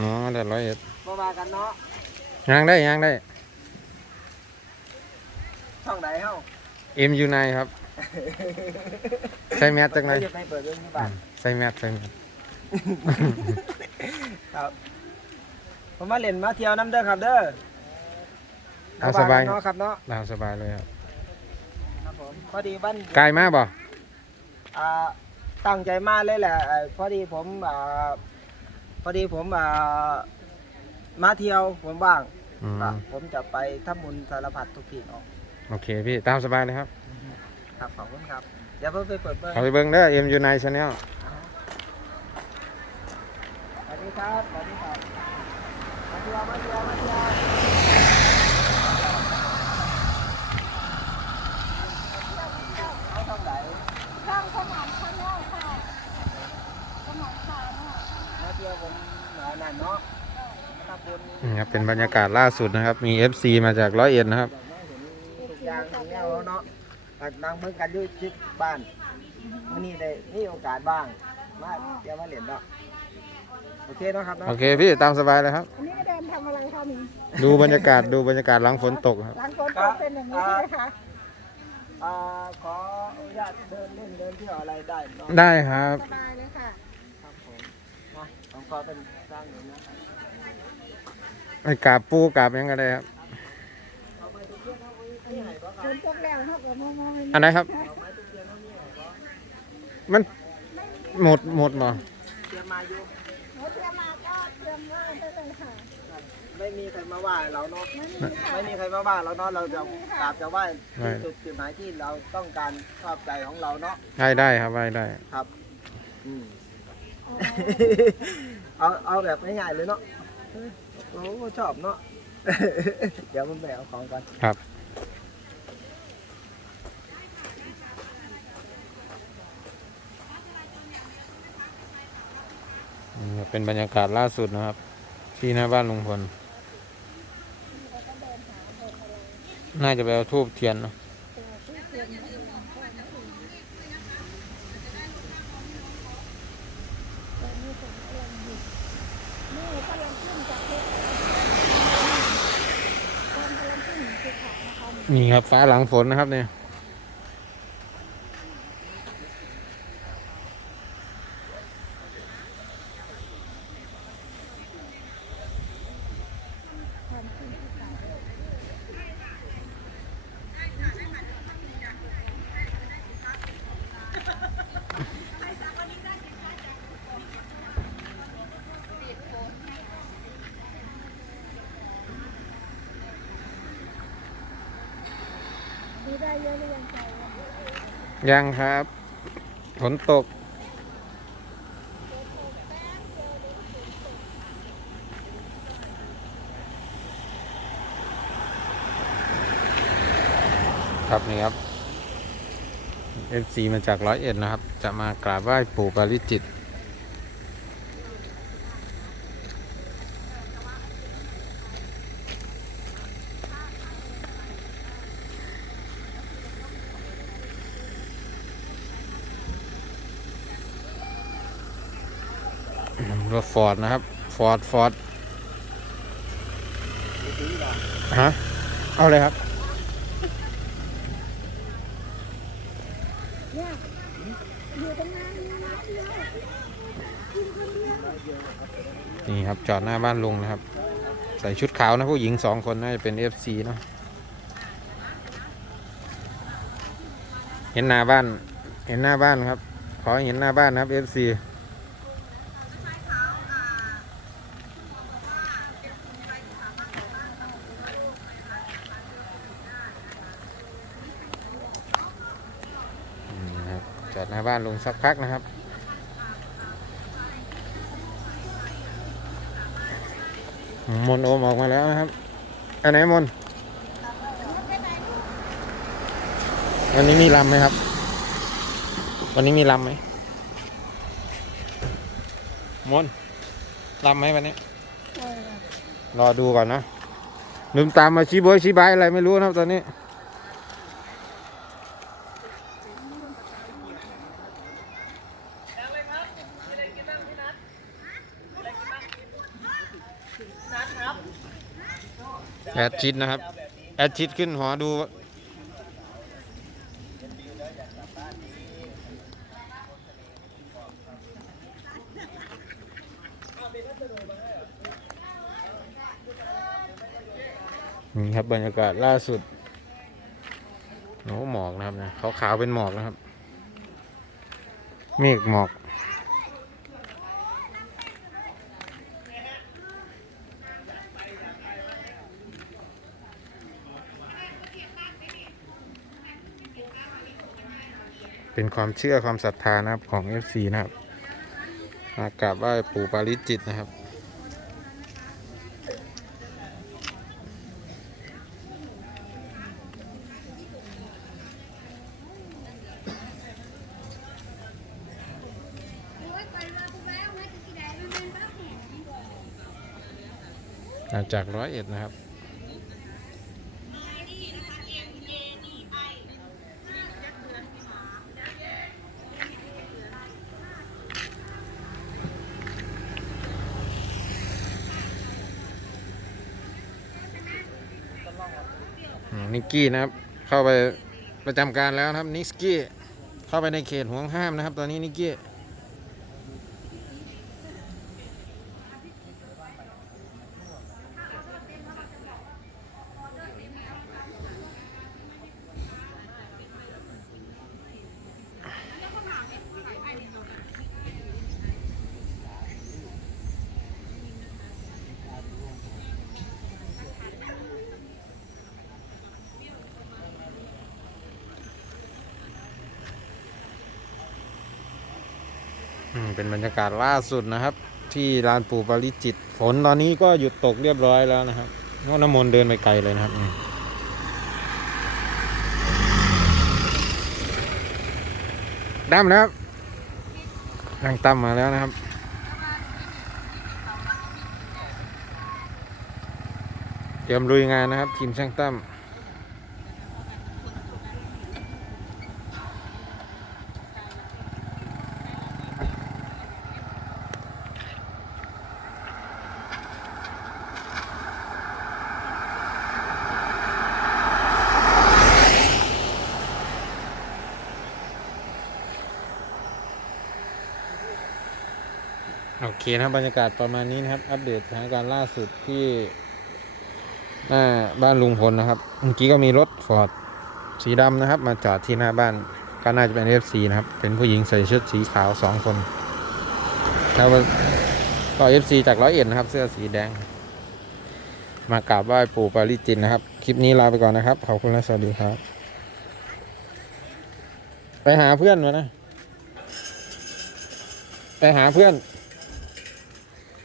อ๋อเดือดร้อยเอ็ดมามากันเนาะย่างได้ย่างได้ ช่องไหนเฮ้าเอ็มยูไนครับ ใส่แมสจังไหนจะไปเปิดเรื่องที่บ้านใส่แมสใส่แมสครับ ผมมาเล่นมาเที่ยวน้ำเด้อครับเด้อเอาสบายเนาะครับเนาะเอาสบายเลยครับครับผมพอดีบ้านไกลมากบ่อ่าตั้งใจมาเลยแหละเอ่อพอดีผมอ่า พอดีผมอ่ามาเที่ยวผมว่างอืมครับผมจะไปทำบุญสารพัดทุกที่เนาะโอเคพี่ตามสบายเลยครับครับขอบคุณครับเดี๋ยวเพิ่งไปเปิดเบอร์เอาไปเบิ้งเด้อเอ็มยูไนชาแนลสวัสดีครับสวัสดีครับมาเที่ยวมาเที่ยวมาเที่ยวเอาทางไหน ข้างสนามข้างนอกค่ะสนามขาเนาะ มาเที่ยวผมหนานั่นเนาะมาทำบุญ นี่ครับเป็นบรรยากาศล่าสุดนะครับ มี FC มาจากร้อยเอ็ดนะครับทุกอย่างทุกแนวเนาะตักนั่งเบิ่งกันอยู่ที่บ้านวันนี้ได้มีโอกาสบ้าง มาเดี๋ยวมาเล่นเนาะโอเคเนาะครับเนาะโอเคพี่ตามสบายเลยครับ อันนี้เดินทำอะไรคะนี่ดูบรรยากาศดูบรรยากาศหลังฝนตกครับ หลังฝนตกเป็นอย่างนี้ใช่ไหมคะอ่าขออนุญาตเดินเล่นเดินเที่ยวอะไรได้เนาะได้ครับ สบายเลยค่ะครับผมมาผมขอเป็นสร้างหนึ่งนะครับไอ้ กาบปูกาบหยังก็ได้ครับฝนตกแล้วเขาก็มองมองอันไหนครับ มันหมดหมดบ่เตรียมมาอยู่เขาเตรียมมาก็เตรียมว่าได้เลยค่ะไม่มีใครมาว่าเราเนาะไม่มีค่ะไม่มีใครมาว่าเราเนาะเราจะกราบจะไหว้ที่จุดจุดหมายที่เราต้องการชอบใจของเราเนาะได้ได้ครับได้ได้ครับอืมอ๋อเอาเอาแบบง่ายๆเลยเนาะ โอ้ชอบเนาะ เดี๋ยวมันไปเอาของกันครับ นี่ครับเป็นบรรยากาศล่าสุดนะครับ ที่หน้าบ้านลุงพล น่าจะไปเอาทูบเทียนเนอะ นี่กำลังขึ้นจากเพชรกำลังขึ้นภูเขา นี่ครับฟ้าหลังฝนนะครับเนี่ย ดูได้เยอะหรือยังใจยังครับฝนตก ครับนี่ครับ FC มาจากร้อยเอ็ดนะครับ จะมากราบไหว้ปู่ปาริจิตร รถฟอร์ดนะครับ ฟอร์ดฟอร์ดฮะ เอาเลยครับ นี่ครับ จอดหน้าบ้านลุงนะครับ ใส่ชุดขาวนะผู้หญิงสองคนน่าจะเป็น FC เนาะ เห็นหน้าบ้าน เห็นหน้าบ้านครับ ขอเห็นหน้าบ้านนะครับ FC นี่นะครับ จอดหน้าบ้านลุงสักพักนะครับมนต์โอมออกมาแล้วนะครับ อันไหนมนต์วันนี้มีลำไหมครับ วันนี้มีลำไหมมนต์ลำไหมวันนี้ รอดูก่อนนะลืมตามมาชี้โบยชี้บายอะไรไม่รู้นะครับตอนนี้ แอดชิดนะครับ แอดชิดขึ้นหอดู นี่ครับบรรยากาศล่าสุดโอ้หมอกนะครับนะขาวๆเป็นหมอกนะครับ เมฆหมอก เป็นความเชื่อความศรัทธานะครับของ FC นะครับมากราบไหว้ปู่ปาริจิตนะครับ จากร้อยเอ็ดนะครับ นิกกี้นะครับ เข้าไปประจำการแล้วนะครับนิกกี้เข้าไปในเขตห่วงห้ามนะครับ ตอนนี้นิกกี้ เป็นบรรยากาศล่าสุดนะครับ ที่ลานปู่ปาริจิต ฝนตอนนี้ก็หยุดตกเรียบร้อยแล้วนะครับน้นน้ำมนต์เดินไปไกลเลยนะครับดำแล้วนั่งตั้มมาแล้วนะครับเตรียมลุยงานนะครับ ทีมช่างตั้ม เคนะครับบรรยากาศประมาณนี้นะครับ อัปเดตสถานการณ์ล่าสุดที่หน้าบ้านลุงพลนะครับเมื่อกี้ก็มีรถฟอร์ดสีดำนะครับ มาจอดที่หน้าบ้านก็น่าจะเป็นเอฟซีนะครับ เป็นผู้หญิงใส่ชุดสีขาวสองคนแล้วก็เอฟซีจากร้อยเอ็ดนะครับ เสื้อสีแดง มากราบไหว้ปู่ปาริจิตนะครับ คลิปนี้ลาไปก่อนนะครับ ขอบคุณและสวัสดีครับ ไปหาเพื่อนมานะ ไปหาเพื่อน